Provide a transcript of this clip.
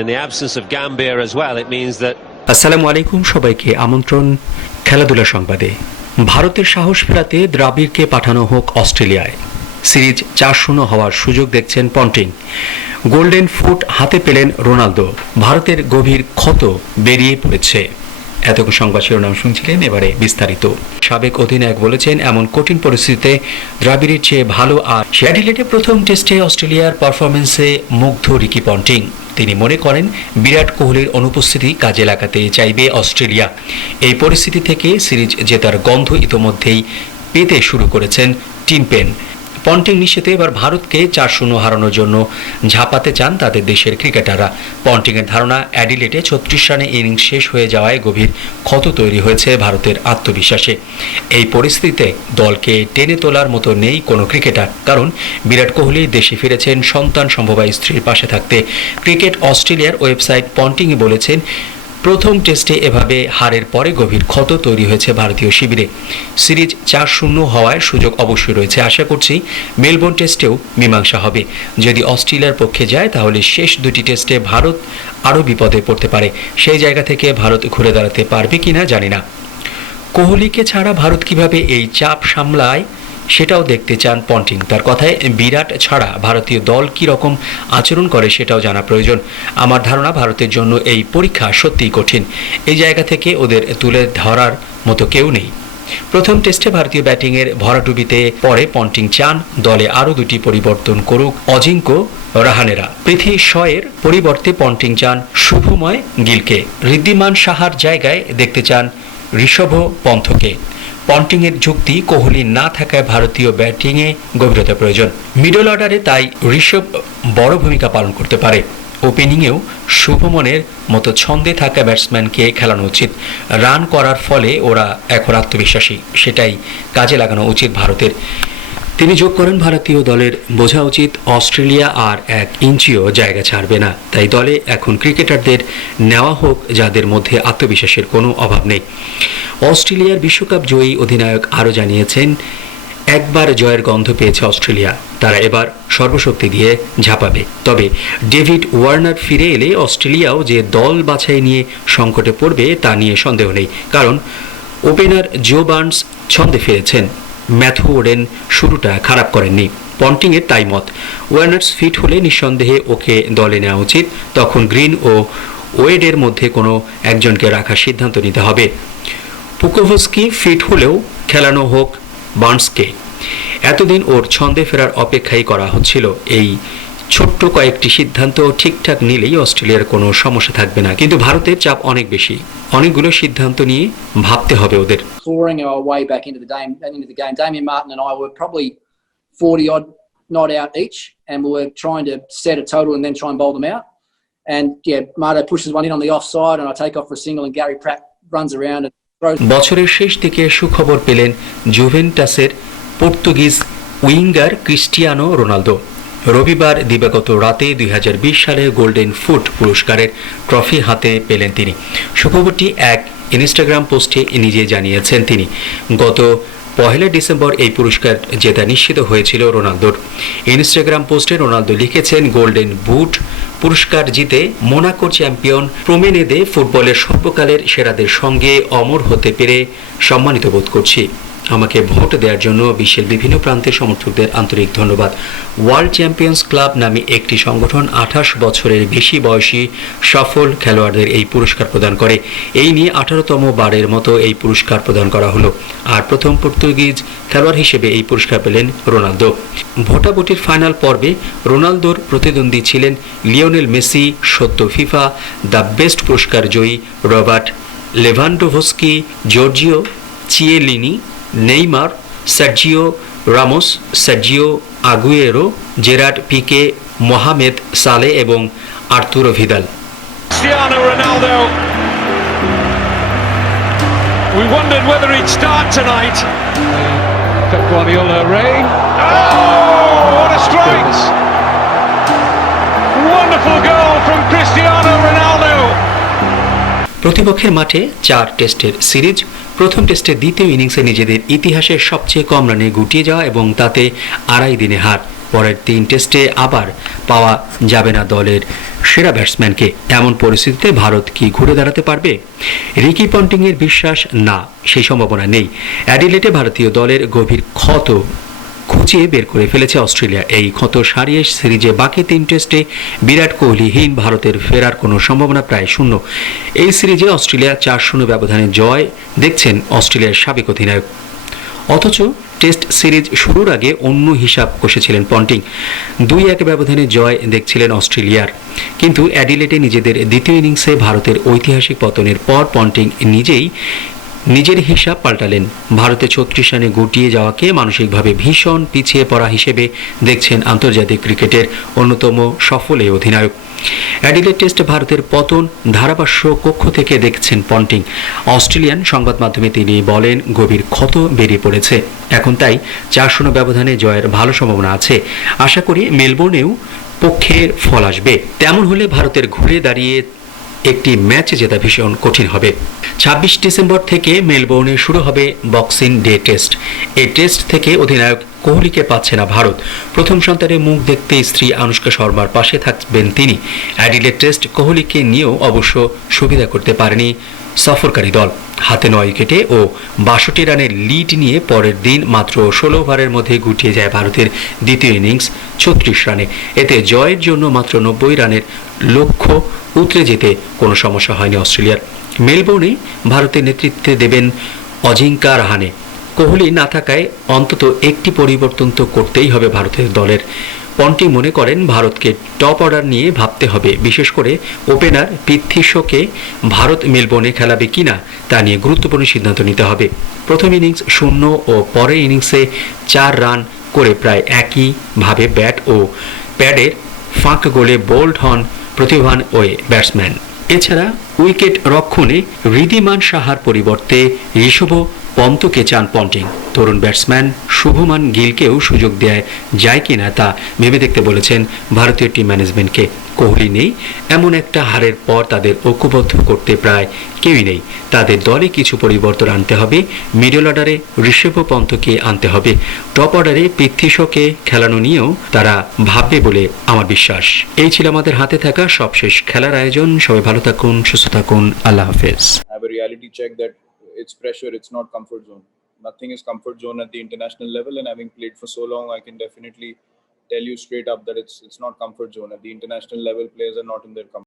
In the absence of Gambia as well, it means that আসসালামু আলাইকুম, সবাইকে আমন্ত্রণ খেলাধুলা সংবাদে। ভারতের সাহস ফেরাতে দ্রাবিড়কে পাঠানো হোক অস্ট্রেলিয়ায়। সিরিজ 4-0 হওয়ার সুযোগ দেখছেন পন্টিং। গোল্ডেন ফুট হাতে পেলেন রোনালদো। ভারতের গভীর ক্ষত বেরিয়ে পড়েছে। এতক্ষণ সংবাদ শিরোনাম শুনছিলেন, এবারে বিস্তারিত। সাবেক অধিনায়ক বলেছেন, এমন কঠিন পরিস্থিতিতে দ্রাবিড়ের চেয়ে ভালো। আর অ্যাডিলেডে প্রথম টেস্টে অস্ট্রেলিয়ার পারফরমেন্সে মুগ্ধ রিকি পন্টিং। তিনি মনে করেন, বিরাট কোহলির অনুপস্থিতি কাজে লাগাতে চাইবে অস্ট্রেলিয়া। এই পরিস্থিতি থেকে সিরিজ জেতার গন্ধ ইতোমধ্যেই পেতে শুরু করেছেন টিম পেন। পন্টিং নিশ্চিত এবার ভারতকে 4-0 হারানোর জন্য ঝাঁপাতে চান তাদের দেশের ক্রিকেটাররা। পন্টিংয়ের ধারণা, অ্যাডিলেডে 36 রানে ইনিংস শেষ হয়ে যাওয়ায় গভীর ক্ষত তৈরি হয়েছে ভারতের আত্মবিশ্বাসে। এই পরিস্থিতিতে দলকে টেনে তোলার মতো নেই কোনো ক্রিকেটার, কারণ বিরাট কোহলি দেশে ফিরেছেন সন্তান সম্ভবা স্ত্রীর পাশে থাকতে। ক্রিকেট অস্ট্রেলিয়ার ওয়েবসাইট পন্টিংয়ে বলেছেন, প্রথম টেস্টে এভাবে হারের পরে গভীর ক্ষত তৈরি হয়েছে ভারতীয় শিবিরে। সিরিজ 4-0 হওয়ায় সুযোগ অবশ্যই রয়েছে। আশা করছি মেলবোর্ন টেস্টেও মীমাংসা হবে। যদি অস্ট্রেলিয়ার পক্ষে যায় তাহলে শেষ দুটি টেস্টে ভারত আরও বিপদে পড়তে পারে। সেই জায়গা থেকে ভারত ঘুরে দাঁড়াতে পারবে কিনা জানি না। কোহলিকে ছাড়া ভারত কিভাবে এই চাপ সামলায় সেটাও দেখতে চান পন্টিং। তার কথায়, বিরাট ছাড়া ভারতীয় দল কী রকম আচরণ করে সেটাও জানা প্রয়োজন। আমার ধারণা, ভারতের জন্য এই পরীক্ষা সত্যিই কঠিন। এই জায়গা থেকে ওদের তুলে ধরার মতো কেউ নেই। প্রথম টেস্টে ভারতীয় ব্যাটিংয়ের ভরাডুবিতে পরে পন্টিং চান দলে আরও দুটি পরিবর্তন করুক অজিঙ্ক্য রাহানেরা। পৃথ্বী শয়ের পরিবর্তে পন্টিং চান শুভময় গিলকে। ঋদ্ধিমান সাহার জায়গায় দেখতে চান ঋষভ পন্থকে। পন্টিংয়ের যুক্তি, কোহলি না থাকায় ভারতীয় ব্যাটিংয়ে গভীরতা প্রয়োজন। মিডল অর্ডারে তাই ঋষভ বড় ভূমিকা পালন করতে পারে। ওপেনিংয়েও শুভমনের মতো ছন্দে থাকা ব্যাটসম্যানকে খেলানো উচিত। রান করার ফলে ওরা এখন আত্মবিশ্বাসী, সেটাই কাজে লাগানো উচিত ভারতের। তিনি যোগ করেন, ভারতীয় দলের বোঝা উচিত অস্ট্রেলিয়া আর 1 ইঞ্চিও জায়গা ছাড়বে না। তাই দলে এখন ক্রিকেটারদের নেওয়া হোক যাদের মধ্যে আত্মবিশ্বাসের কোনো অভাব নেই। অস্ট্রেলিয়ার বিশ্বকাপ জয়ী অধিনায়ক আরও জানিয়েছেন, একবার জয়ের গন্ধ পেয়েছে অস্ট্রেলিয়া, তারা এবার সর্বশক্তি দিয়ে ঝাঁপাবে। তবে ডেভিড ওয়ার্নার ফিরে এলে অস্ট্রেলিয়াও যে দল বাছাই নিয়ে সংকটে পড়বে তা নিয়ে সন্দেহ নেই, কারণ ওপেনার জো বার্নস ছন্দে ফিরেছেন। ম্যাথু ওডেন শুরুটা খারাপ করেননি। পন্টিংয়ের তাই মত। ওয়ার্নার্স ফিট হলে নিঃসন্দেহে ওকে দলে নেওয়া উচিত। তখন গ্রিন ও ওয়েডের মধ্যে কোনো একজনকে রাখার সিদ্ধান্ত নিতে হবে। পুকোভস্কি ফিট হলেও খেলানো হোক বার্নসকে। এতদিন ওর ছন্দে ফেরার অপেক্ষাই করা হচ্ছিল। এই ছোট্ট কয়েকটি সিদ্ধান্ত ঠিকঠাক নিলেই অস্ট্রেলিয়ার কোনো সমস্যা থাকবে না, কিন্তু ভারতের চাপ অনেক বেশি। অনেকগুলো সিদ্ধান্ত নিয়ে ভাবতে হবে ওদের। Clawing our way back into the game. Damien Martin and I were probably 40 odd not out each, and we were trying to set a total and then try and bowl them out. And yeah, Marto pushes one in on the offside, and I take off for a single, and Gary Pratt runs around and throws. বছরের শেষ দিকে সুখবর পেলেন জুভেন্টাসের Portuguese winger Cristiano Ronaldo. রবিবার দিবাগত রাতে 2020 সালে golden foot পুরস্কারের ট্রফি হাতে পেলেন তিনি। সুখবরটি এক ইনস্টাগ্রাম পোস্টে নিজে জানিয়েছেন তিনি। গত 1 ডিসেম্বর এই পুরস্কার জেতা নিশ্চিত হয়েছিল রোনালদোর। ইনস্টাগ্রাম পোস্টে রোনালদো লিখেছেন, গোল্ডেন বুট পুরস্কার জিতে মোনাকোর চ্যাম্পিয়ন প্রমেনেদে ফুটবলের সর্বকালের সেরাদের সঙ্গে অমর হতে পেরে সম্মানিত বোধ করছি। আমাকে ভোট দেওয়ার জন্য বিশ্বের বিভিন্ন প্রান্তের সমর্থকদের আন্তরিক ধন্যবাদ। ওয়ার্ল্ড চ্যাম্পিয়ন্স ক্লাব নামে একটি সংগঠন 28 বছরের বেশি বয়সী সফল খেলোয়াড়দের এই পুরস্কার প্রদান করে। এই নিয়ে 18তম বারের মতো এই পুরস্কার প্রদান করা হলো। আর প্রথম পর্তুগিজ খেলোয়াড় হিসেবে এই পুরস্কার পেলেন রোনালদো। ভোটাভুটির ফাইনাল পর্বে রোনালদোর প্রতিদ্বন্দ্বী ছিলেন লিওনেল মেসি, সদ্য ফিফা দ্য বেস্ট পুরস্কার জয়ী Robert Lewandowski, Giorgio Chiellini, Neymar, Sergio Ramos, Sergio Aguero, Gerard Pique, Mohamed Salah এবং Arturo Vidal. Cristiano Ronaldo. We wondered whether he'd start tonight. Pep Guardiola reign. Oh, what a strike! Wonderful goal from Cristiano Ronaldo. প্রতিপক্ষের মাঠে 4 টেস্টের series. প্রথম টেস্টের দ্বিতীয় ইনিংসে নিজেদের ইতিহাসের সবচেয়ে কম রানে গুটিয়ে যাওয়া এবং তাতে 2.5 দিনে হার। পরের 3 টেস্টে আবার পাওয়া যাবে না দলের সেরা ব্যাটসম্যানকে। এমন পরিস্থিতিতে ভারত কি ঘুরে দাঁড়াতে পারবে? রিকি পন্টিংয়ের বিশ্বাস, না, সেই সম্ভাবনা নেই। অ্যাডিলেডে ভারতীয় দলের গভীর ক্ষত খুঁচিয়ে বের করে ফেলেছে অস্ট্রেলিয়া। এই ক্ষত সারিয়ে সিরিজে বাকি 3 টেস্টে বিরাট কোহলিহীন ভারতের ফেরার কোনো সম্ভাবনা প্রায় শূন্য। এই সিরিজে অস্ট্রেলিয়া 4-0 ব্যবধানে জয় দেখছেন অস্ট্রেলিয়ার সাবেক অধিনায়ক। অথচ টেস্ট সিরিজ শুরুর আগে অন্য হিসাব কষেছিলেন পন্টিং। 2-1 ব্যবধানে জয় দেখছিলেন অস্ট্রেলিয়ার। কিন্তু অ্যাডিলেডে নিজেদের দ্বিতীয় ইনিংসে ভারতের ঐতিহাসিক পতনের পর পন্টিং নিজের হিসাব পাল্টালেন। ভারতে 36 রানে গুটিয়ে যাওয়াকে মানসিকভাবে ভীষণ পিছিয়ে পড়া হিসেবে দেখছেন আন্তর্জাতিক ক্রিকেটের অন্যতম সফল এই অধিনায়ক। অ্যাডিলেড টেস্টে ভারতের পতন ধারাভাষ্য কক্ষ থেকে দেখছেন পন্টিং। অস্ট্রেলিয়ান সংবাদ মাধ্যমে তিনি বলেন, গভীর ক্ষত বেরিয়ে পড়েছে, এখন তাই 4-0 ব্যবধানে জয়ের ভালো সম্ভাবনা আছে। আশা করি মেলবোর্নেও পক্ষের ফল আসবে। তেমন হলে ভারতের ঘুরে দাঁড়িয়ে একটি ম্যাচ জেতা ভীষণ কঠিন হবে। 26 ডিসেম্বর থেকে মেলবোর্নে শুরু হবে বক্সিং ডে টেস্ট। এই টেস্ট থেকে অধিনায়ক কোহলিকে পাচ্ছে না ভারত। প্রথম সন্তানের মুখ দেখতে স্ত্রী আনুশকা শর্মার পাশে থাকবেন তিনি। অ্যাডিলেড টেস্ট কোহলিকে নিয়েও অবশ্য সুবিধা করতে পারেনি সফরকারী দল। হাতে 9 উইকেটে ও 62 রানের লিড নিয়ে পরের দিন মাত্র 16 ওভারের মধ্যে গুটিয়ে যায় ভারতের দ্বিতীয় ইনিংস 36 রানে। এতে জয়ের জন্য মাত্র 90 রানের লক্ষ্য উতরে যেতে কোনো সমস্যা হয়নি অস্ট্রেলিয়ার। মেলবোর্নে ভারতের নেতৃত্বে দেবেন অজিঙ্কা রাহানে। কোহলি না থাকায় অন্তত একটি পরিবর্তন তো করতেই হবে ভারতের দলের। পন্টিং মনে করেন ভারতকে টপ অর্ডার নিয়ে ভাবতে হবে, বিশেষ করে ওপেনার পৃথ্বী শোকে ভারত মেলবোর্নে খেলাবে কিনা তা নিয়ে গুরুত্বপূর্ণ সিদ্ধান্ত নিতে হবে। প্রথম ইনিংস 0 ও পরের ইনিংসে 4 রান করে প্রায় একইভাবে ব্যাট ও প্যাডের ফাঁক গোলে বোল্ড হন প্রতিভাবান ওই ব্যাটসম্যান। এছাড়া উইকেট রক্ষণে ঋদ্ধিমান সাহার পরিবর্তে ঋষভ পন্তকে চান পন্টিং। তরুণ ব্যাটসম্যান শুভমান গিলকেও সুযোগ দেয়া যায় কিনা তা ভেবে দেখতে বলেছেন ভারতীয় টিম ম্যানেজমেন্টকে। কোহলি নেই এমন একটা হারের পর তাদের ঐক্যবদ্ধ করতে প্রায় কেউই নেই। তাদের দলে কিছু পরিবর্তন আনতে হবে। মিডল অর্ডারে ঋষভ পন্তকে আনতে হবে। টপ অর্ডারে পৃথ্বী শোকে খেলানো নিয়েও তারা ভাববে বলে আমার বিশ্বাস। এই ছিল আমাদের হাতে থাকা সবশেষ খেলার আয়োজন। সবাই ভালো থাকুন, সুস্থ থাকুন, আল্লাহ হাফেজ। Have a reality check that it's pressure, it's not comfort zone. Nothing is comfort zone at the international level, and having played for so long, I can definitely tell you straight up that it's not comfort zone. At the international level, players are not in their comfort